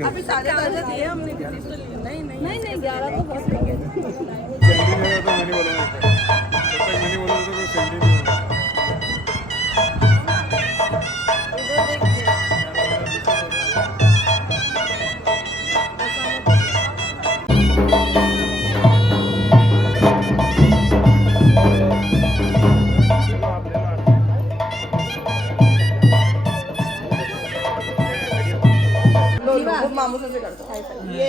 अभी ताजा ताजा दिए हमने, नहीं नहीं नहीं नहीं 11 तो बहुत महंगे। मामूसा से कर दो ये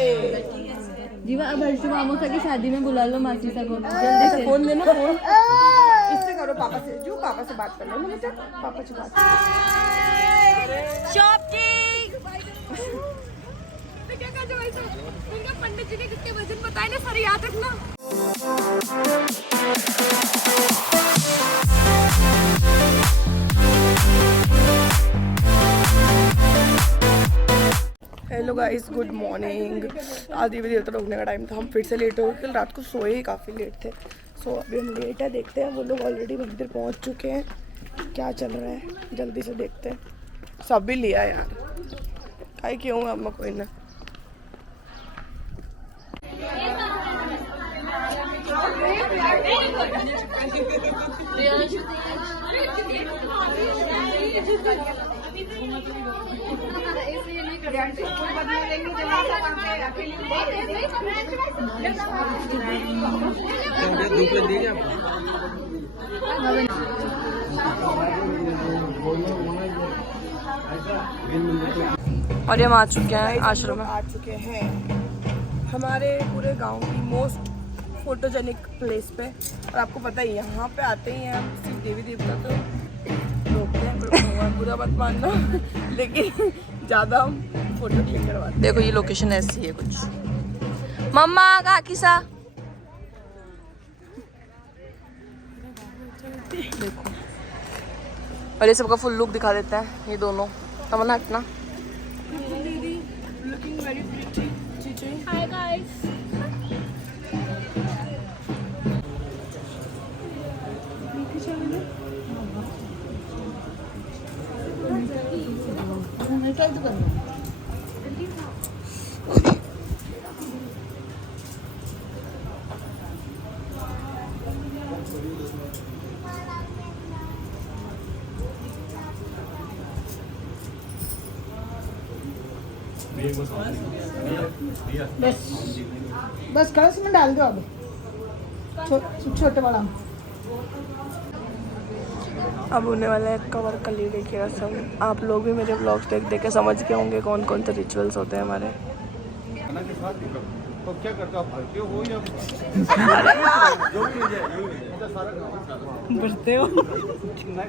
जीवा। अब हर्षु मामूसा की शादी में बुला लो मासी सा को, जल्दी से फोन देना। फोन इससे करो, पापा से जो पापा से बात कर लो। मुझे पापा से बात शॉपिंग क्या कर दो भाई साहब। इनका पंडित जी ने कितने वजन बताए ना, सर याद रखना। Hello guys, good morning. आधी बजे तक रुकने का टाइम था, हम फिर से लेट हो गए। कल रात को सोए ही काफ़ी लेट थे। सो अभी हम लेट है, देखते हैं। वो लोग ऑलरेडी मंदिर पहुंच चुके हैं। क्या चल रहा है जल्दी से देखते हैं। सब भी लिया यार, काहे क्यों अब मैं कोई ना। और ये हम आ चुके हैं आश्रम में। आ चुके हैं हमारे पूरे गांव की मोस्ट फोटोजेनिक प्लेस पे। और आपको पता ही यहाँ पे आते ही हैं हम सिर्फ देवी देवता तो रोकते हैं, पर भगवान बुरा मत मानना। लेकिन ज़्यादा हम फोटो क्लिक करवाते हैं। देखो ये लोकेशन ऐसी है कुछ। मम्मा का किसा देखो। और ये सबका फुल लुक दिखा देते हैं ये दोनों। तमन्ना हटना। Hi guys. बस कलश में डाल दो। अब छोटे वाला अब होने वाला है कवर कलीरे की रस्म। आप लोग भी मेरे ब्लॉग्स देख देख के समझ के होंगे कौन कौन से रिचुअल्स होते हैं हमारे। तो क्या करते हो आप, भरते हो या जो भी सारा भरते हो?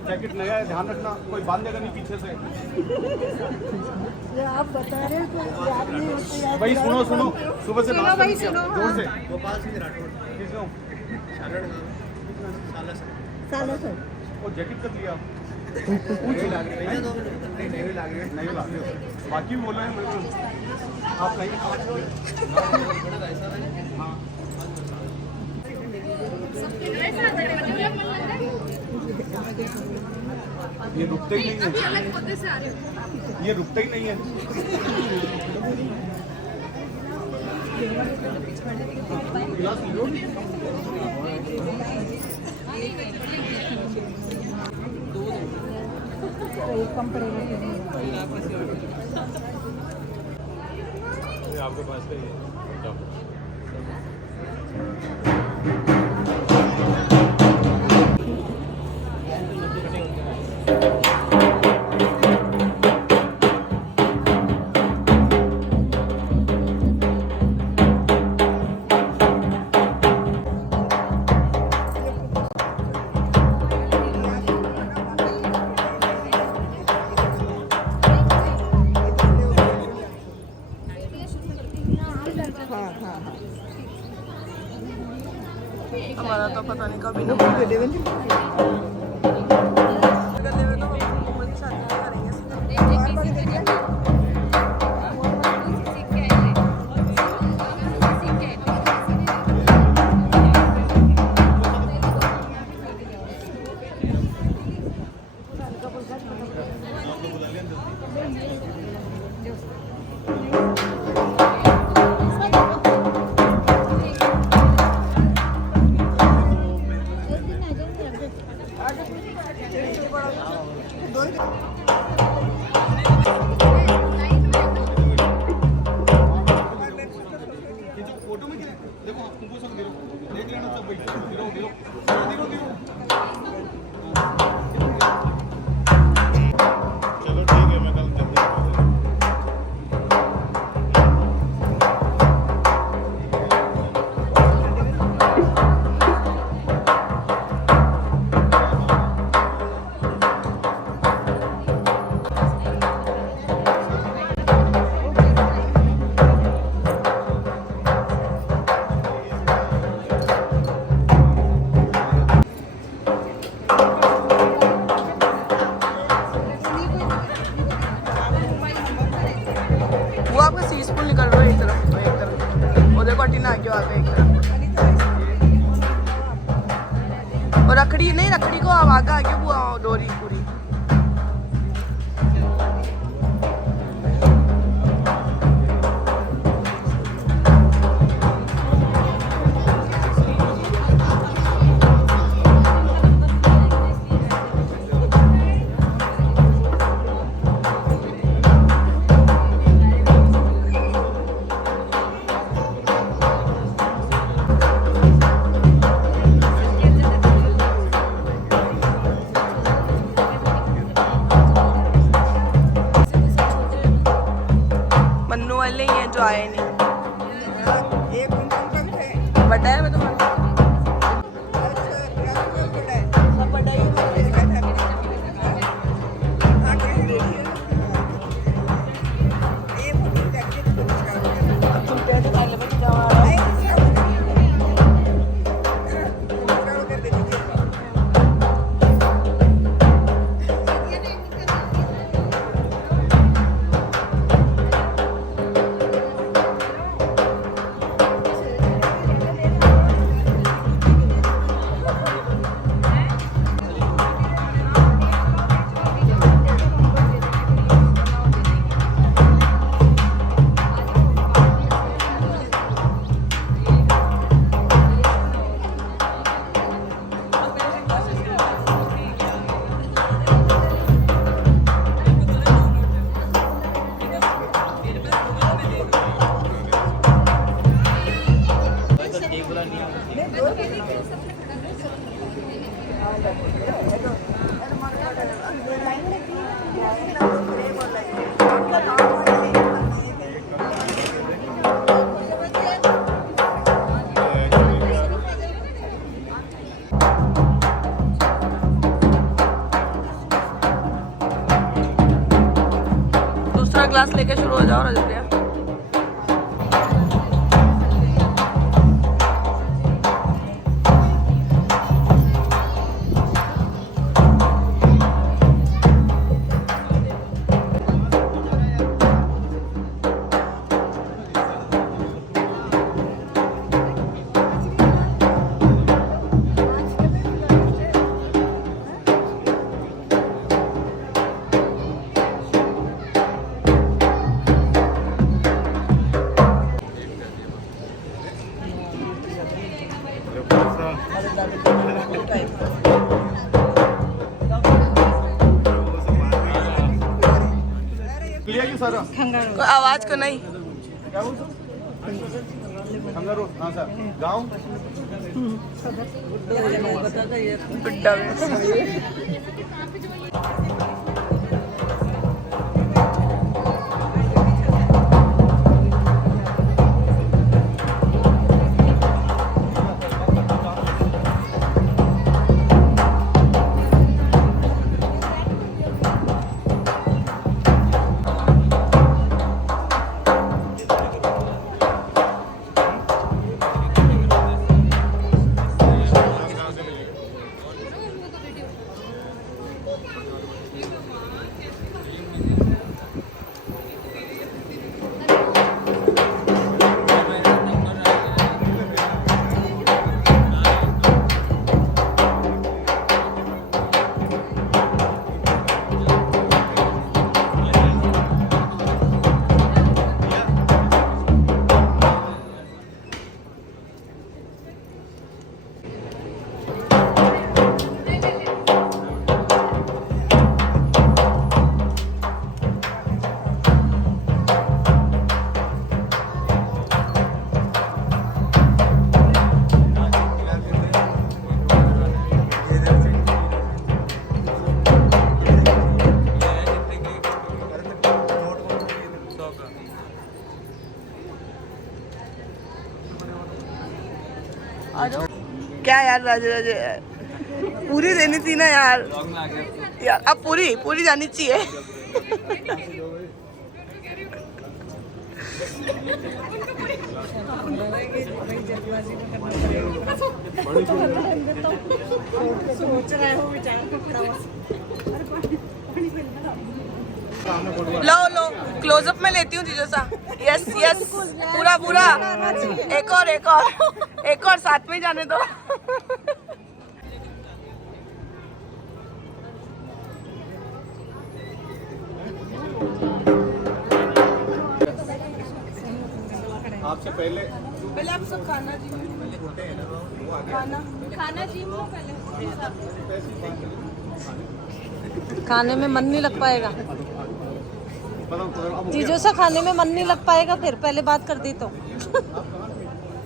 जैकेट नया है, ध्यान रखना कोई बांधेगा नहीं पीछे से। आप बता रहे हो तो याद नहीं होता भाई। सुनो सुनो, सुबह से भाई सुनो जोर से। गोपाल सिंह राठौड़ साला सर वो जैकेट कर लिया। नहीं लाग रही है, नहीं लाग रही है, नहीं लाग रही है। बाकी बोल रहे हैं मैं आप नहीं। हाँ ये रुकते ही नहीं है, ये रुकते ही नहीं है। कम पड़ेगा आपके पास का ही है। हमारा तो पता नहीं कभी ना चलो ठीक है, मैं कल जल्दी वो आपका सी स्पून निकल रहा है एक तरफ उधर कॉटिन आगे आगे एक तरफ और रखड़ी नहीं, रखड़ी को अब आगे आगे वो डोरी पूरी। मन्नू वाले ही हैं जो आए नहीं। बड़ा है मैं तुम्हारा तुम कैसे पहले बच्चे जमा रहा दूसरा ग्लास लेके शुरू हो जाओ रजत भैया। कोई आवाज को नहीं। हाँ सर, गाँव गुड्डा आ जाओ। क्या यार राजे राजे पूरी देनी थी ना यार। यार अब पूरी पूरी जानी चाहिए। लो लो क्लोजअप में लेती हूँ जीजो सा। यस यस पूरा पूरा। एक और साथ में ही जाने दो। आपसे पहले आप सब खाना जी खाना जी खाने में मन नहीं लग पाएगा चीजों से, खाने में मन नहीं लग पाएगा। फिर पहले बात कर दी तो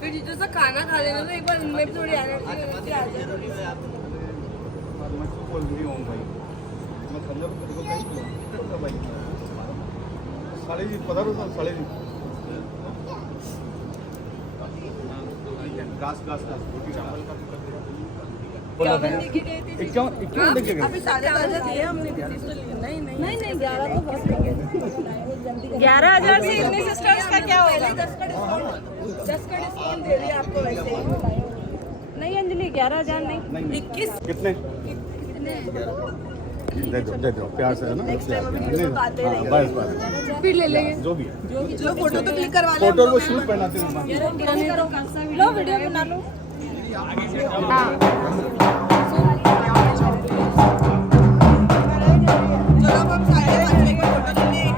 फिर जीजो सा खाना खा लेना तो एक बार इनमें भी थोड़ी एनर्जी आ जाए। मैं तो बोल रही हूँ भाई, मैं खंडर को भाई साले जी पता हो साले जी घास रोटी चावल का अभी 11:30 दिए हमने। नहीं 11 तो बहुत महंगे। 11,000 से इतने सिस्टर्स का क्या होगा? 10 का डिस्काउंट दे रही है आपको वैसे ही। नहीं अंजलि 11,000 नहीं। 21 कितने दे दो प्यार से है ना। नेक्स्ट टाइम अभी वीडियो तो आते रहेंगे। बस फिर ले लेंगे जो भी जो फोटो तो क्लिक करवा ले। फोटो को शूट बनाते हैं लो वीडियो बना लो। चलो अब हम सारे बच्चे की फोटो ले लें।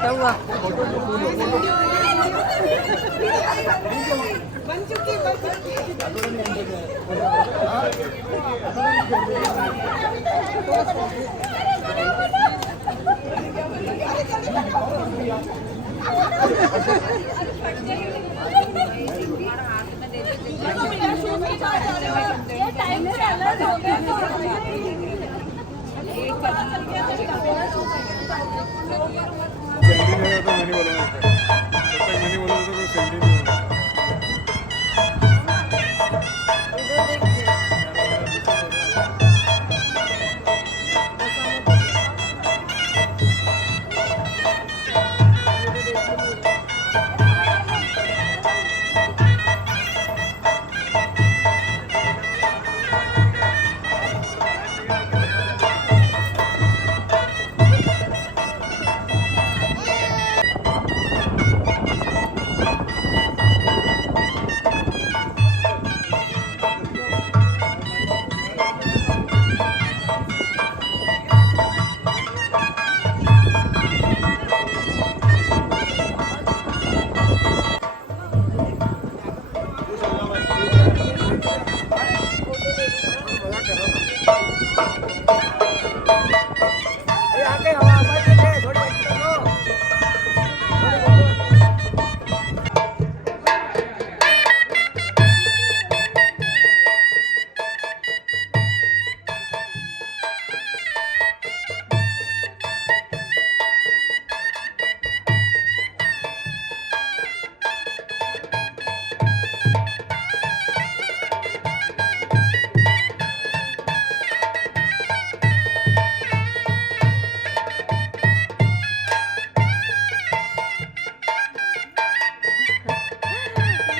क्या हुआ? बन चुकी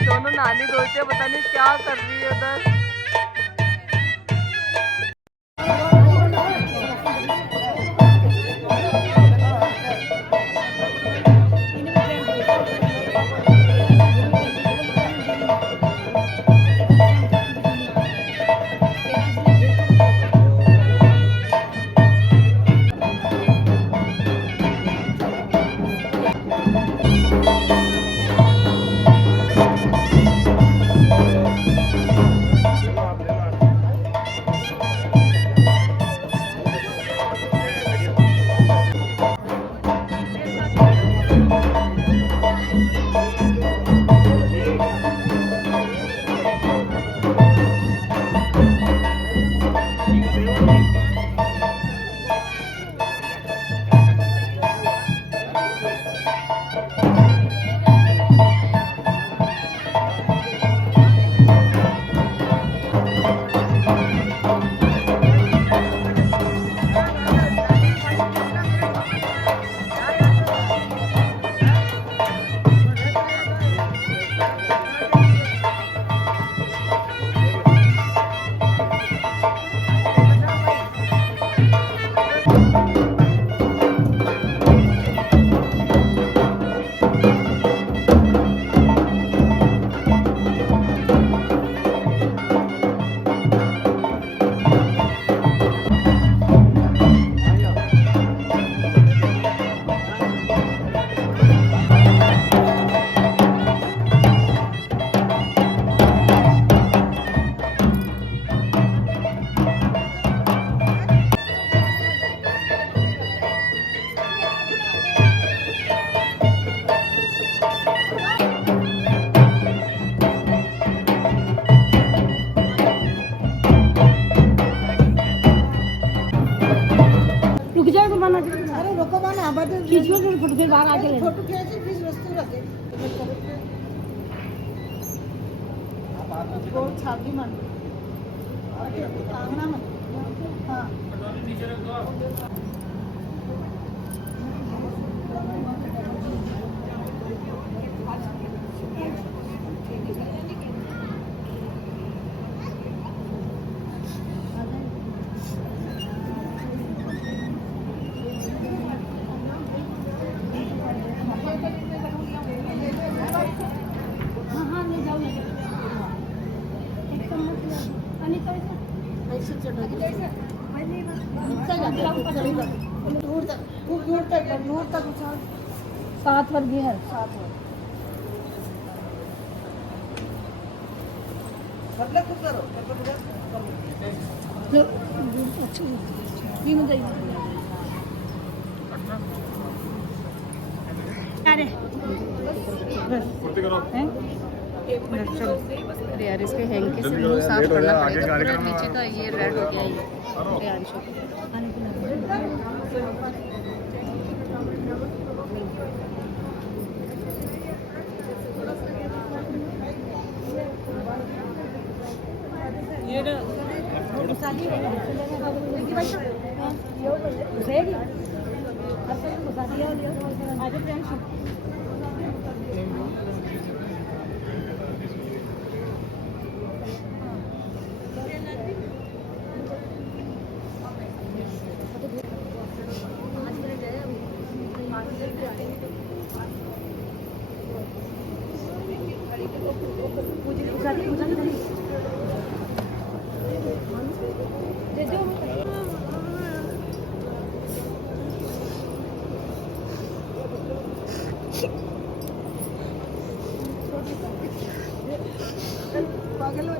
दोनों नानी दोस्तें पता नहीं क्या कर रही है उधर। फोटो घ्यायची प्लीज वस्तू रखे छापी मान अंगणा मध्ये हां दूर तक 7 वर्गी है 7 वर्ग मतलब कुछ करो अच्छा ये मुझे अरे यार इसके हैंकी से मुंह साफ करना पड़ेगा पूरा नीचे का ये रेड हो गया ये प्रियांशु ये पागल हो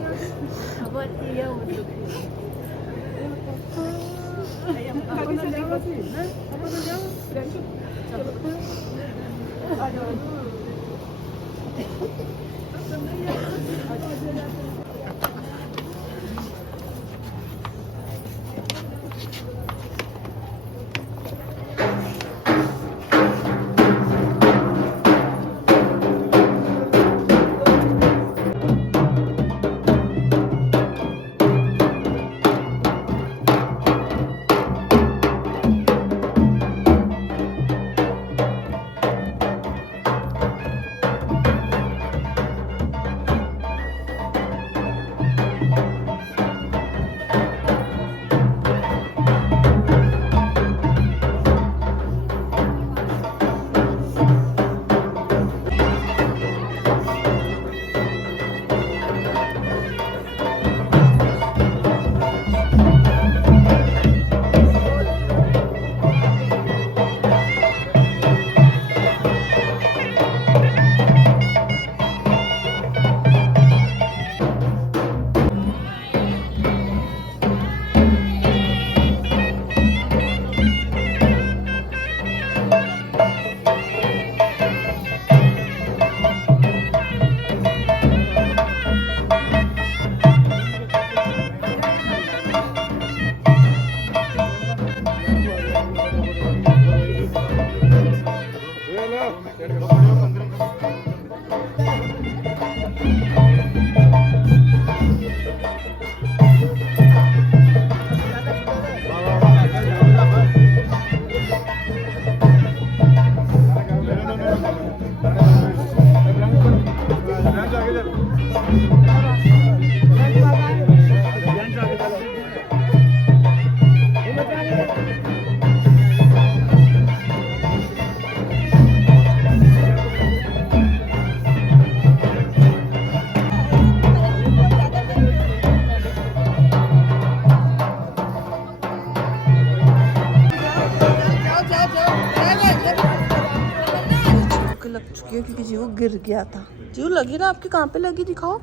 लग चुकी है क्योंकि जीव गिर गया था। जीव लगी ना आपके, कहाँ पे लगी दिखाओ।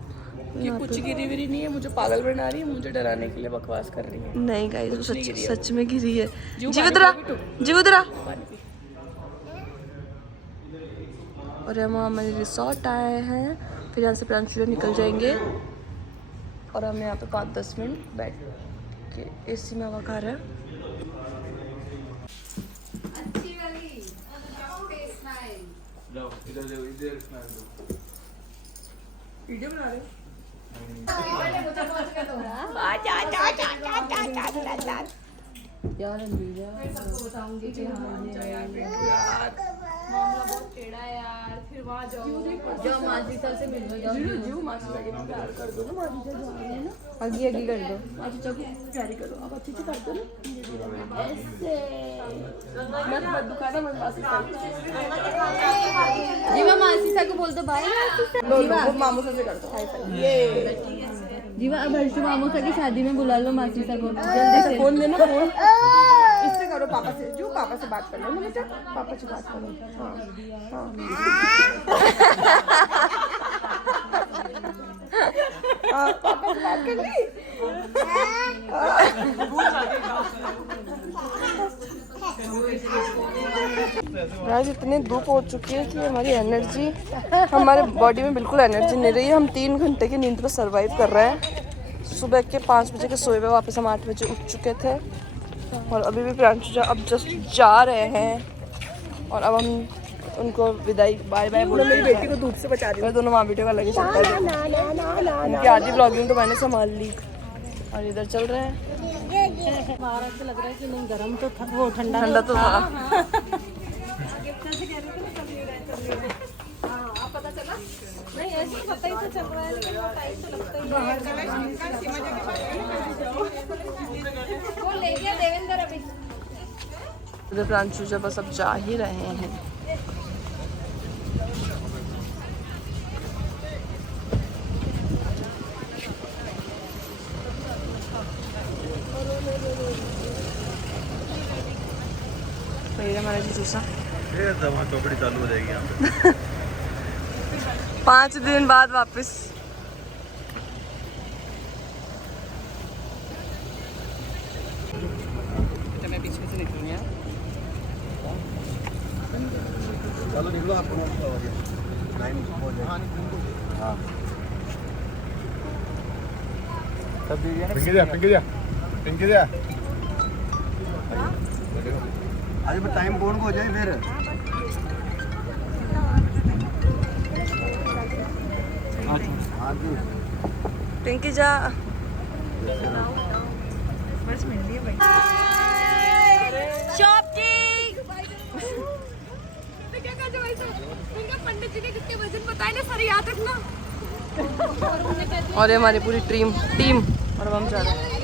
ये कुछ गिरी विरी नहीं है, मुझे पागल बना रही है, मुझे डराने के लिए बकवास कर रही है। नहीं गाइस सच में गिरी है। जीव जीव इधर आ। और हम हमारे रिसोर्ट आए हैं, फिर यहाँ से प्रियांशु निकल जाएंगे और हम यहाँ पे 5-10 मिनट बैठ के एसी में हवा खा रहे हैं। अच्छी वाली टेस्ट नाइस वीडियो बना रहे हो? यार अंदीजा सबको बताऊंगी कि मामला बहुत टेढ़ा है यार। फिर वहाँ जाओ मासी सर से मिल लो। जीव मासी लगे ना, प्यार कर दो ना मासी से, जो है ना आगे आगे कर दो। मासी चौकी प्यारी करो, अब अच्छे से कर दो ना ऐसे। मत दुखाना मत मासी से। जीवा मासी सर को बोल दो भाई। लो वो मामू से कर दो हाई फाई। ये जीवा अब हर्षु मामू सर की शादी में बुला लो मासी सर को जल्दी ऐसे से। फोन देना, फोन इससे करो, पापा से जो पापा से बात कर लो ना बेटा, पापा से बात करो। हाँ हाँ पापा से बात कर ली। आज इतनी धूप हो चुकी है कि हमारी एनर्जी, हमारे बॉडी में बिल्कुल एनर्जी नहीं रही है। हम 3 घंटे की नींद पर सर्वाइव कर रहे हैं। सुबह के 5 बजे के सोए हुए वापस हम 8 बजे उठ चुके थे और अभी भी प्रांशु अब जस्ट जा रहे हैं और अब हम उनको विदाई बाय बाय बोल। मेरी बेटी को धूप से बचा रही हूँ। दोनों माँ बेटे का लगे चलता है। उनकी आधी ब्लॉगिंग तो मैंने संभाल ली और इधर चल रहे हैं। बाहर ऐसे लग रहा है कि नहीं गर्म तो था, वो ठंडा ठंडा तो था। नहीं ऐसे पता ही तो चल रहा है लेकिन वो टाइम तो लगता ही है। वो ले गया देवेंद्र अभी। उधर प्रांशु जब बस अब जा ही रहे हैं। हमारा जी दूसरा चौकड़ी चालू हो जाएगी यहाँ पे। 5 दिन बाद वापस। मैं पीछे से निकलूंगी यार। चलो निकलो आपको लाइन हो जाए। हाँ सब पिंकी जा आज टाइम कौन को हो जाए फिर। पिंकी जा पंडित जी ने कितने वजन बताए ना सर, याद रखना। और ये हमारी पूरी टीम और अब हम जा रहे हैं।